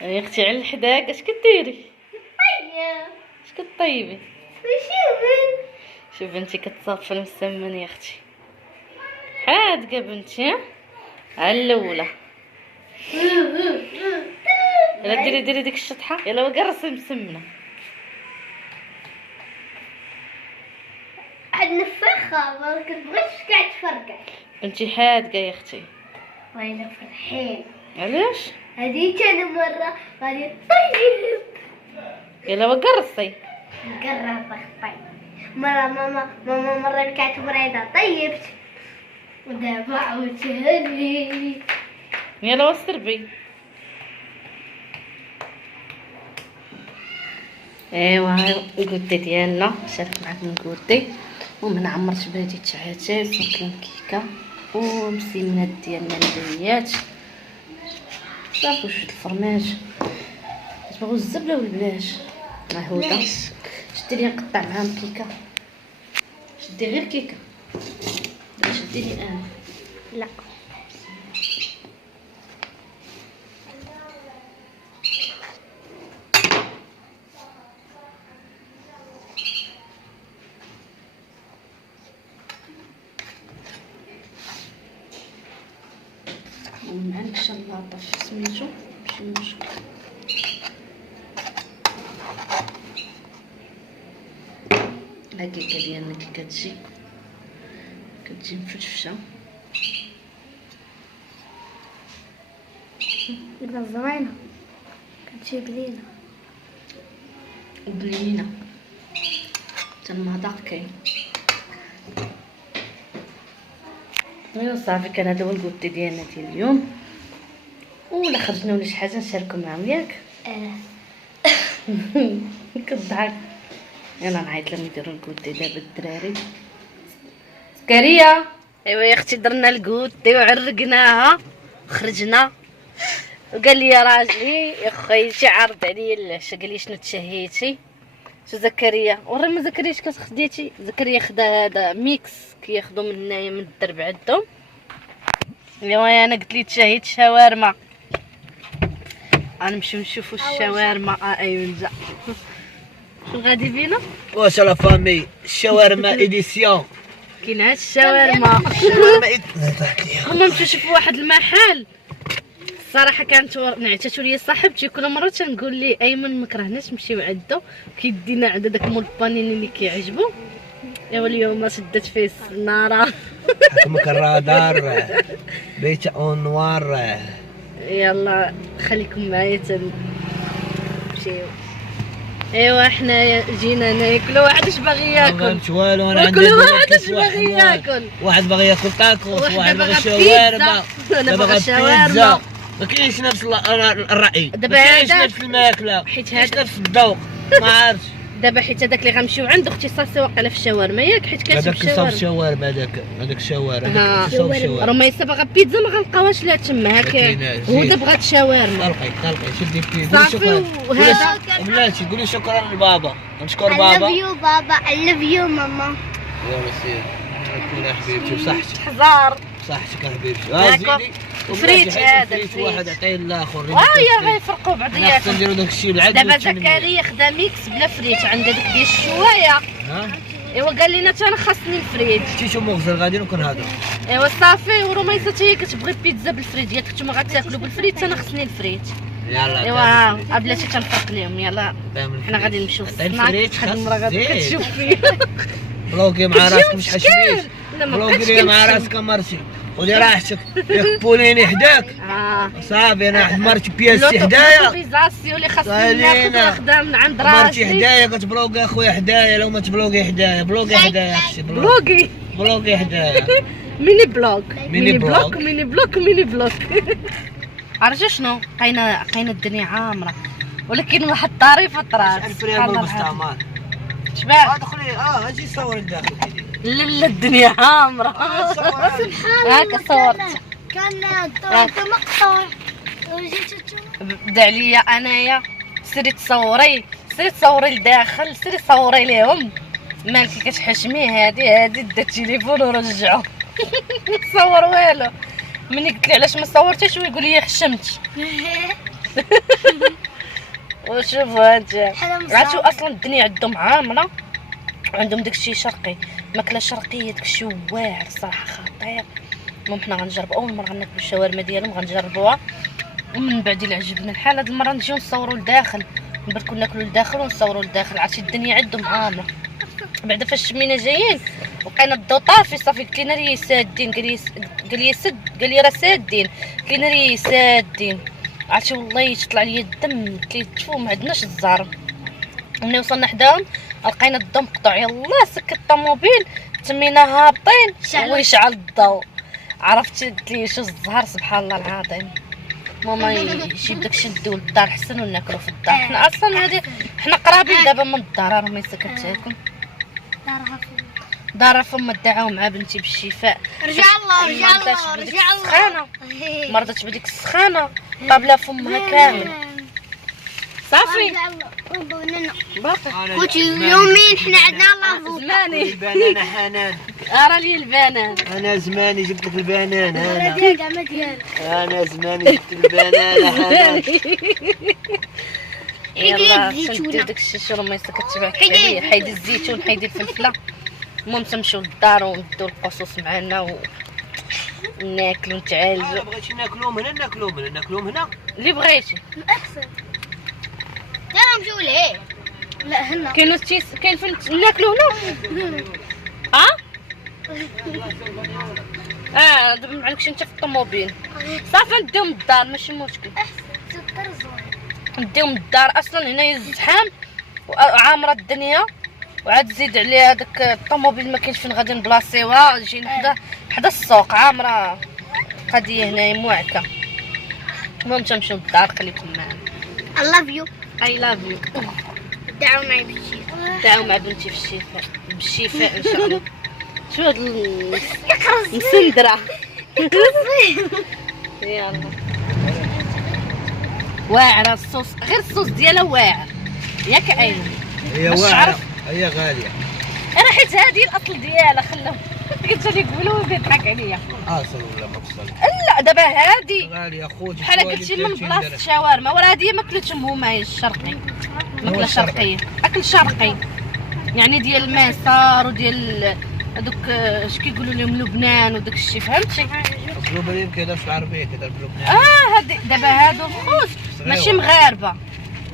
يا اختي على الحداق اش كديري؟ طيب اش كطيبي؟ وشوفي شوف بنتي كتصافى المسمن يا اختي. حادقه بنتي على الاولى. يلا ديري ديك الشطحه، يلا وقرصي مسمنه. عاد نفخها ما كتبغيش كاع تفرقع. بنتي حادقه يا اختي. وينا فرحين. علاش؟ هذه كان مرة غادي طيب يلا وقرصي. نقرب طيب. مرة ماما مرة كانت مريضة طيبت ودابا عاوتاني. يلا وسربي. ايوا الكوتي ديالنا شارك معكم الكوتي، ومن عمرت بلادي تعاتيف وكاين كيكه ومسيمنات ديالنا البنيات صافي وشويه الفرماج. تبغوا الزبله ولا بلاش؟ معهوده. شدي لي نقطع معاهم كيكه. شدي غير كيكه. شدي لي انا. لا ومعاك شلاطه سميتو ماشي مشكل. الكيكه ديالنا كي كتجي مفرفشه. إذا زوينة كتجي بنينة وبنينه حتى المذاق كاين. ايوا صافي كان هذا هو الكوتي ديالنا ديال اليوم، ولا خرجنا ولا شي حاجه نشاركو معاهم ياك. كضحك. يلا نعيط لهم يديروا الكوتي دابا الدراري. سكريه. ايوا يا اختي درنا الكوتي وعرقناها خرجنا، وقال لي يا راجلي يا خويتي عرض عليا العشاء، قال لي شنو تشهيتي؟ شو زكريا ورا ما زكريا اش كتخديتي؟ زكريا خدا هذا ميكس كياخذوا من هنايا من الدرب عندهم. ايوا انا قلت لي تشهيت شاورما، غنمشيو نشوفوا الشاورما. ايوا نجا شنو غادي بينا؟ واش لا فامي الشاورما ايديسيون كاين هاد الشاورما. كنا نمشيو نشوفوا واحد المحل الصراحه كانت نعتاتو ليا صاحبتي كل مره تنقول لي ايمن ما كرهناش نمشيو عندو، كيدينا عند داك مول البانيني اللي كيعجبو. ايوا اليوم شدت فيه الناره. حكمك الرادار بيت انوار. يلا خليكم معايا تنمشيو. ايوا حنا جينا ناكلو. واحد اش باغي ما ياكل؟ فهمتش والو. انا عندي كل واحد اش باغي ياكل. واحد باغي ياكل تاكوس، واحد واحد باغي باغا شاورما، بيتزا. انا باغا بيتزا. شاورما. ما كاينش نفس الراي، دابا ما كاينش هذا- نفس الماكله، حيت ما كاينش هذا- نفس الذوق. ما عرفتش دابا حيت هذاك اللي غنمشيو عند اختي صاصي واقيلا في الشاورما ياك، حيت كتشوف هذاك صوب الشاورما. شاورما. هذاك الشاورما ها. صوب شاورما. راه ما يسا باغا بيتزا ما غنلقاوهاش لا تما هكا. كايناش. هدى بغات شاورما طلقي شدي فيه. صافي. وهذا بلاتي قولي شكرا لبابا. نشكر I love بابا. you بابا I love you ماما. يا مسير كون يا حبيبتي بصحتك. حزار. بصحتك يا حبيبتي. ياكل. الفريت هذا الفريت واحد عطيه الاخر. يا غيفرقوا خصنا بعضياتهم. نديرو داك الشيء بالعدل. دابا زكريا خدا ميكس بلا فريت، عندها ديك ديال الشوايه. ها ايوا قال لنا حتى انا خاصني الفريت. شتي شو مغزل غادي نهضر. ايوا صافي. ورميسه حتى هي كتبغي بيتزا بالفريت ديالك، نتوما غتاكلوا بالفريت انا خصني الفريت. يلا ايوا بلاتي تنفرق لهم. يلا حنا غادي نمشيو للسناك. هاد المره غادي كتشوف فيا. بلوكي مع راسك مش حشميش. لا ما بلوكي بقاش ليا مع كنشم. راسك مرسي. خذي راحتك. ياك بوليني حداك. صافي انا حمرت بياسي حدايا. لوتوبيزاسيون اللي خاصني صايلينا. ناخذ خدام من عند مرتي راجلي. حدايا كتبلوكي اخويا حدايا. لو ما تبلوكي حدايا بلوكي حدايا اختي. بلوكي بلوكي حدايا. ميني بلوك. ميني بلوك. ميني بلوك ميني بلوك. عرفتي شنو؟ قاينه الدنيا عامره، ولكن واحد الطريفه طرات. الفريم بالمستعمر. شباب دخلي اجي صور الداخل. لا الدنيا عامره. هاك صورت. كان الطريق مقطوع وجيت تشوف. بدا عليا انايا سيري تصوري لداخل، سيري صوري ليهم. مالكي كتحشمي هادي دا التليفون ورجعو. صور والو. مني قلت لي علاش ما صورتيش ويقول لي حشمت. شوفوا هاد حنا عرفتوا اصلا الدنيا عندهم عامره، عندهم داكشي شرقي، ماكله شرقيه داكشي واعر صراحه خطير. المهم حنا غنجربوا اول مره غناكلوا الشاورما ديالهم، غنجربوها ومن بعد الا عجبنا الحال هاد المره نجيو نصوروا لداخل، نبركوا ناكلوا لداخل ونصوروا لداخل. عرفتي الدنيا عندهم عامره. بعدا فاش شمينا جايين لقينا الضو طافي صافي، قلت لنا راه سادين، قال لي سد، قال لي راه سادين، قلت لنا راه سادين. عرفتي والله تطلع لي الدم، قلت لي تفو ما عندناش الزهر. ملي وصلنا حداهم لقينا الضو مقطوع، يلاه سكت الطوموبيل تمينا هابطين ويشعل الضو. عرفتي قلت لي شو الزهر سبحان الله العظيم. ماما يجيب داكشي ندوه للدار حسن وناكلو في الدار. حنا اصلا هادي حنا قرابين دابا من الدار، راه ما سكت تاكل دارها فما دعاو مع بنتي بالشفاء. رجع الله رجع الله رجع الله سخانه مرضت بديك السخانه قابله فمها كامل صافي باقي. قلت يومين حنا عندنا لافو زماني البنانه حنان، ارى لي البنان. انا زماني جبت لك البنان، انا كاع ما ديال انا زماني جبت البنانه حنان. يلا الزيتونة. ندير داكشي شو ما يسكتش بعد عليا. حيدي الزيتون حيدي الفلفله. المهم تنمشيو للدار وندو القصوص معنا وناكلو نتعالجو. بغيتي ناكلوهم هنا، ناكلوهم هنا، ناكلوهم هنا. اللي بغيتي احسن. لا نمشيو ليه؟ لا هنا كاين كاين فين ناكلو هنا. دابا ما عليكش انت في الطوموبيل صافي نديهم للدار ماشي مشكل. احسن سكر زوين. نديهم للدار اصلا هنايا الزحام وعامره الدنيا، وعاد زيد عليها داك الطوموبيل ما كاينش فين غادي نبلاصيوها، جايين حدا السوق عامره قضيه هنايا موعكه. المهم تنمشيو للدار خليكم معنا. I love you. اي لاف يو. دعوا معي بالشيء. دعوا مع بنتي في الشفاء بالشفاء ان شاء الله. شو هاد المسندره يلا واعره الصوص، غير الصوص ديالها واعر ياك ايمن. هي باش واعره، تعرف. هي غاليه. انا حيت هذه الاصل ديالها خلاهم قلت لي يقولوا بيضحك عليا. اصل ولا مفصل؟ لا دابا هذه غاليه اخوتي. بحال قلتي من بلاصه شاورما، وراه هذه ماكلتهم هما هي الشرقي، ماكله شرقيه، اكل شرقي يعني ديال المسار وديال هذوك اش كيقولوا لهم لبنان وداك الشيء فهمتي. مطلوبه لي كذا في العربيه كذا بلبنان. هادي دابا هادو الخوت ماشي مغاربه،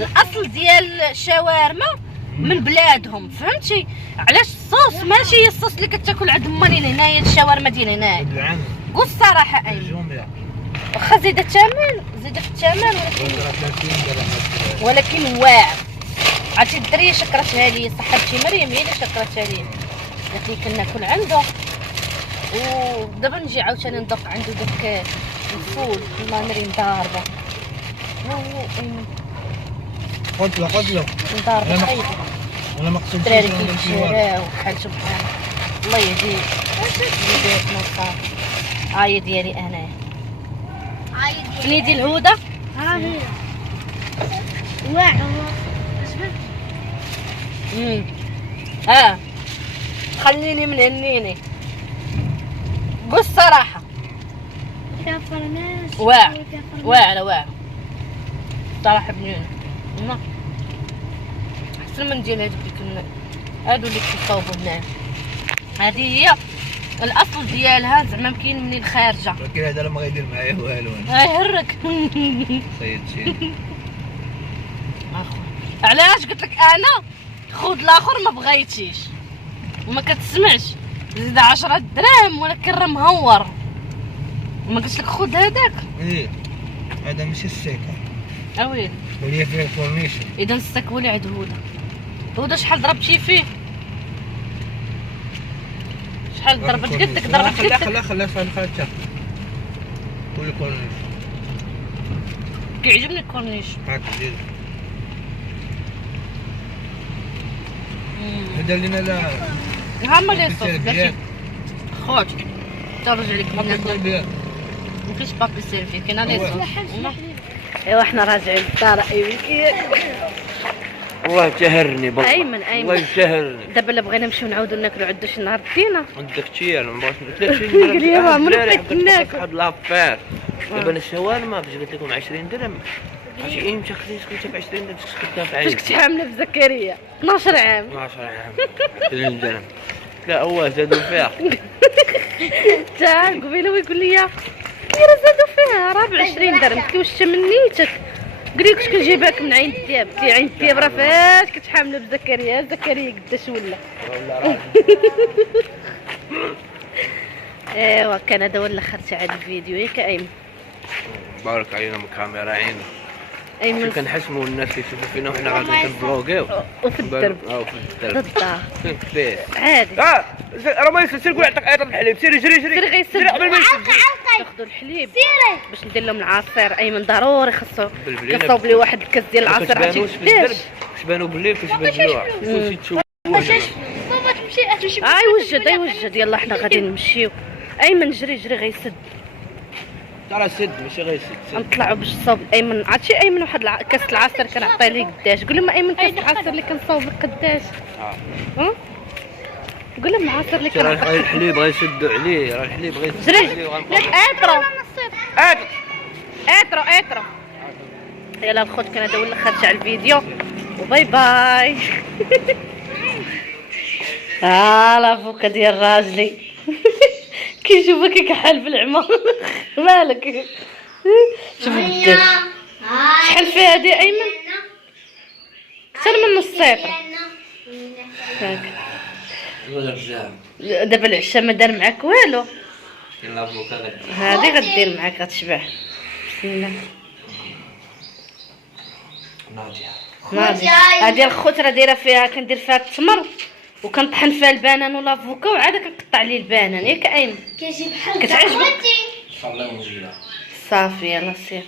الاصل ديال الشاورما من بلادهم فهمتي. علاش الصوص ماشي هي الصوص اللي كتاكل عند اماني هنايا الشاورما ديال هنايا. بالعام قول الصراحه ايمن، الجمله واخا زيد الثمن زيد في الثمن ولكن واعر. عرفتي الدريه شكرتها لي صاحبتي مريم، هي اللي شكرتها لي قالت لي كناكل عنده. ودابا نجي عاوتاني ندق عنده داك الفول الله مريم ضاربه. ايمن قلت له ضاربه أنا- خايبه. انا مقصود الدراري كيتشراو بحال سبحان الله يهديك يديك نصار. هاي ديالي انايا شنو ديال الهدى. ها هي. واعر. خليني من هنيني قول الصراحه. كافر ناس. واعره صراحه بنينه. احسن من ديال هادوك اللي كنا هادو اللي كيصاوبوا هنايا. هذه هي الاصل ديالها زعما كاين منين خارجه. ولكن هذا ما غيدير معايا والو. هرك سيد شي علاش قلت لك انا خذ الاخر ما بغيتيش وما كتسمعش زيد 10 دراهم ولكن راه مهور. ما قلت لك خذ هذاك. ايه هذا ماشي السيكه اويلي وهي فيه الكورنيشن. اذا السك ولي عند هدى شحال ضربتي فيه؟ شحال ضربت قدك ضربت قدك. خليها تاخذ كل كورنيش. كيعجبني الكورنيش. هاك زيد هذا اللي لا هما لي صوص بلاتي خوت ترجع لك بيان. ما فيش باكي سيرفي كاين لي صوص. ايوا حنا راجعين للدار ايمن. والله تهرني بالله. ايمن والله تهرني. دابا الا بغينا نمشيو نعاودو ناكلو عندوش النهار دينا. عندك شي انا ما بغيتش قلت لك قال لي ما عمرك بغيت ناكل. واحد لافير دابا الشاورما باش قلت لكم 20 درهم شي امتى خديت كنت ب 20 درهم خدتها في فاش عيني. كنتي حامله بزكريا 12 عام 12 عام 20 درهم. لا هو زادوا فيها. تا قبيله ويقول لي كيرا زادوا فيها راه ب 20 درهم. قلت له واش تمنيتك؟ قال لي كنت كنجيبها من عين الدياب. قلت لي عين الدياب راه فاش كنت حامله بزكريا زكريا قداش ولا. ايوا كان هذا هو اللي خرجت على الفيديو ياك ايمن. بارك علينا من الكاميرا عين. ايمن شو كنحسموا الناس كيشوفوا فينا وحنا غادي كنبلوغيو. وفي الدرب في الدرب. ضدها فين كبير. عادي. راه ما يسير قول عطاك عيط الحليب سيري جري جري. سيري غيسد قبل ما يسد. ناخذوا الحليب سيري باش ندير لهم العصير. ايمن ضروري خاصو بالبليلة. كنصاوب لي واحد الكاس ديال العصير عرفتي كتبانوش في قداش. الدرب. كتبانو بالليل كتبان جوع. كلشي تشوف. بابا تمشي يوجد يلا حنا غادي نمشيو. ايمن جري جري غيسد. ترى سد ماشي غير سد. نطلعوا باش تصاوب ايمن. عرفتي ايمن واحد كاس العصير كنعطيه ليه قداش. قول لهم ايمن كاس العصير اللي كنصاوب لك قداش. ها قول لهم العصير اللي راه كنعطيه. الحليب غيسدوا عليه. راه الحليب غيسدوا جري عليه. اترو يلا الخوت كان هذا هو اللي خرج على الفيديو وباي باي. لا فوكا ديال راجلي كيشوفك كيكحل بالعمى. مالك شوف قداش شحال فيها هادي ايمن اكثر من نص سيطر. هاك دابا العشاء ما دار معاك والو. هادي غدير معاك غتشبع. بسم الله. ناضي هادي الخوت راه دايره فيها كندير فيها التمر وكنطحن فيها البنان والافوكا وعاد كنقطع ليه البنان ياك ايمن كيجي بحال كتعجبك؟ خوتي صافي يلا سير.